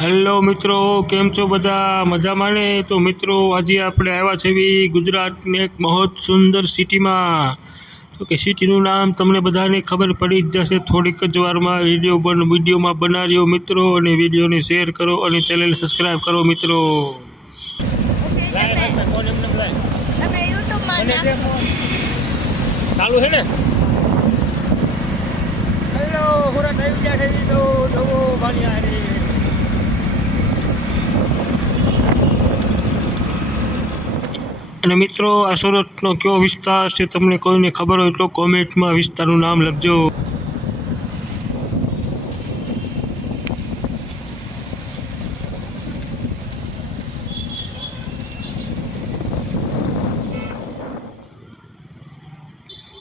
Hello મિત્રો, કેમ છો બધા? મજામાં ને? તો મિત્રો આજે આપણે આવ્યા છે ગુજરાતની એક બહુ સુંદર સિટીમાં. તો કે સિટીનું નામ તમને બધાને ખબર પડી જ જશે થોડીક જ વારમાં. વિડીયોમાં બનાવ્યો મિત્રો, અને વિડીયોને શેર કરો અને ચેનલ સબસ્ક્રાઈબ કરો મિત્રો. ચાલુ છે ને? હેલો, સુરત આવી ગયા છે તો જવો ભાણિયા. અને મિત્રો આ સુરતનો કયો વિસ્તાર છે તમને કોઈને ખબર હોય તો કોમેન્ટમાં વિસ્તારનું નામ લખજો.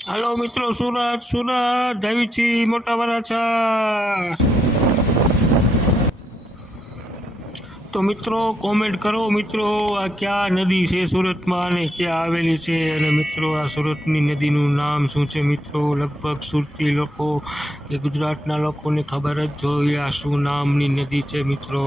હાલો મિત્રો, સુરત આવી છી મોટા વરાછા. તો મિત્રો કોમેન્ટ કરો મિત્રો, આ ક્યાં નદી છે સુરતમાં અને ક્યાં આવેલી છે? અને મિત્રો આ સુરતની નદીનું નામ શું છે મિત્રો? લગભગ સુરતી લોકો કે ગુજરાતના લોકોને ખબર જ જોઈએ આ શું નામની નદી છે મિત્રો.